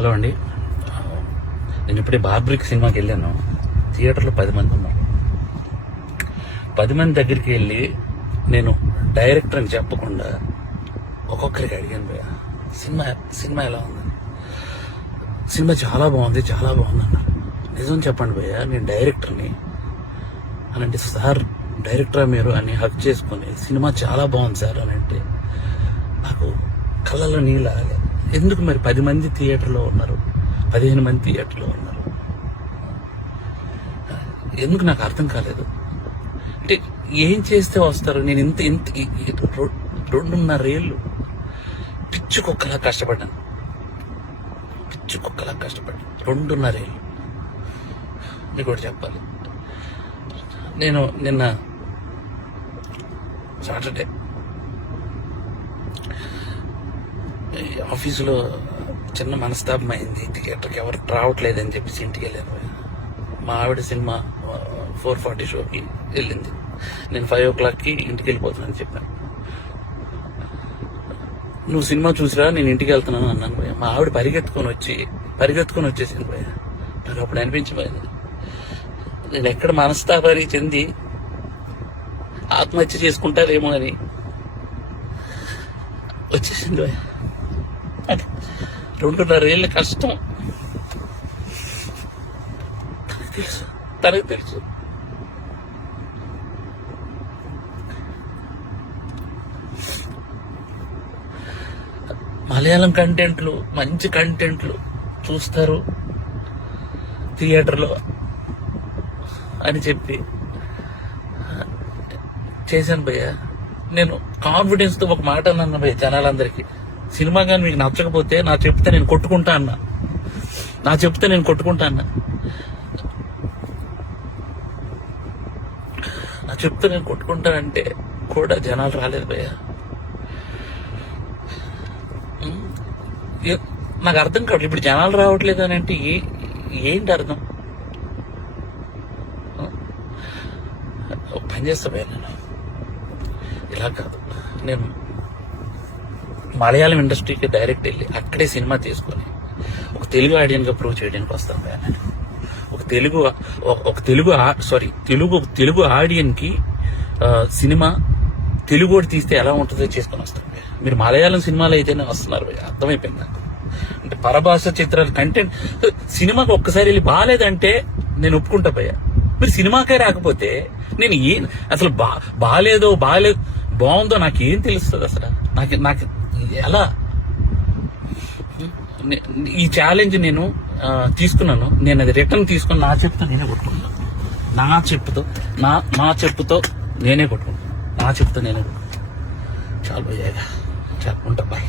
Hello అండి. నేను ఇప్పుడే బార్బ్రిక్ సినిమాకి వెళ్ళాను. థియేటర్లో పది మంది ఉన్నారు. పది మంది దగ్గరికి వెళ్ళి నేను డైరెక్టర్ అని చెప్పకుండా ఒక్కొక్కరికి అడిగాను భయ్య సినిమా సినిమా ఎలా ఉంది? సినిమా చాలా బాగుంది చాలా బాగుంది అన్నారు. నిజం చెప్పండి భయ్య నేను డైరెక్టర్ని. అని అంటే సార్ డైరెక్టరా మీరు అని హక్ చేసుకుని సినిమా చాలా బాగుంది సార్ అని అంటే నాకు కళ్ళలో నీళ్ళు ఆగలేదు ఎందుకు మరి పది మంది థియేటర్లో ఉన్నారు? పదిహేను మంది థియేటర్లో ఉన్నారు. ఎందుకు నాకు అర్థం కాలేదు. అంటే ఏం చేస్తే వస్తారు? నేను ఇంత ఇంత రెండున్నర ఏళ్ళు పిచ్చి కుక్కలా కష్టపడ్డాను పిచ్చి కుక్కలా కష్టపడ్డాను రెండున్నర ఏళ్ళు. మీకు కూడా చెప్పాలి. నేను నిన్న సాటర్డే ఆఫీసులో చిన్న మనస్తాపం అయింది. థియేటర్కి ఎవరు రావట్లేదని చెప్పేసి ఇంటికి వెళ్ళాను. మా ఆవిడ సినిమా ఫోర్ ఫార్టీ షోకి వెళ్ళింది. నేను ఫైవ్ ఓ క్లాక్కి ఇంటికి వెళ్ళిపోతున్నాను చెప్పాను. నువ్వు సినిమా చూసిరా నేను ఇంటికి వెళ్తున్నాను అన్నాను భయ్య. మా ఆవిడ పరిగెత్తుకొని వచ్చి పరిగెత్తుకొని వచ్చేసింది భయ్య. నాకు అప్పుడు అనిపించబోయేది నేను ఎక్కడ మనస్తాపరి చెంది ఆత్మహత్య చేసుకుంటారేమో అని వచ్చేసింది భయ్య. రెండున్నర ఏళ్ళ కష్టం. తనకు తెలుసు. తనకు తెలుసు. మలయాళం కంటెంట్లు మంచి కంటెంట్లు చూస్తారు థియేటర్లో అని చెప్పి. చేశాను భయ్య. నేను కాన్ఫిడెన్స్తో ఒక మాట అన్నాను భయ్య జనాలందరికీ. సినిమా కానీ మీకు నచ్చకపోతే నా చెప్తే నేను కొట్టుకుంటా అన్నా. నా చెప్తే నేను కొట్టుకుంటా అన్నా. నా చెప్తే నేను కొట్టుకుంటానంటే కూడా జనాలు రాలేదు భయ్య. నాకు అర్థం కావట్లేదు ఇప్పుడు జనాలు రావట్లేదు అని అంటే ఏ- ఏంటి అర్థం? పని చేస్తా భయ్య నేను. ఇలా కాదు. నేను మలయాళం ఇండస్ట్రీకి డైరెక్ట్ వెళ్ళి అక్కడే సినిమా తీసుకొని ఒక తెలుగు ఆడియన్గా ప్రూవ్ చేయడానికి వస్తాం భయ్య నేను ఒక తెలుగు ఒక- తెలుగు సారీ తెలుగు తెలుగు ఆడియన్కి సినిమా తెలుగు కూడా తీస్తే ఎలా ఉంటుందో చేసుకొని వస్తాం మీరు మలయాళం సినిమాలు అయితేనే వస్తున్నారు అర్థమైపోయింది? నాకు అంటే పరభాష చిత్రాలు కంటెంట్ సినిమాకి ఒక్కసారి వెళ్ళి బాగాలేదంటే నేను ఒప్పుకుంటా పోయా మీరు సినిమాకే రాకపోతే నేను ఏం అసలు బా బాగాలేదో బాగాలేదు బాగుందో నాకేం తెలుస్తుంది అసలు? నాకు నాకు ఎలా ఈ ఛాలెంజ్ నేను తీసుకున్నాను. నేను అది రిటర్న్ తీసుకుని నా చెప్తా నేనే కొట్టుకున్నాను నా చెప్పుతో నా నా చెప్పుతో నేనే కొట్టుకుంటాను నా చెప్పుతో నేనే కొట్టుకుంటాను చాలా బాగా చాలు ఉంటా బాయ్.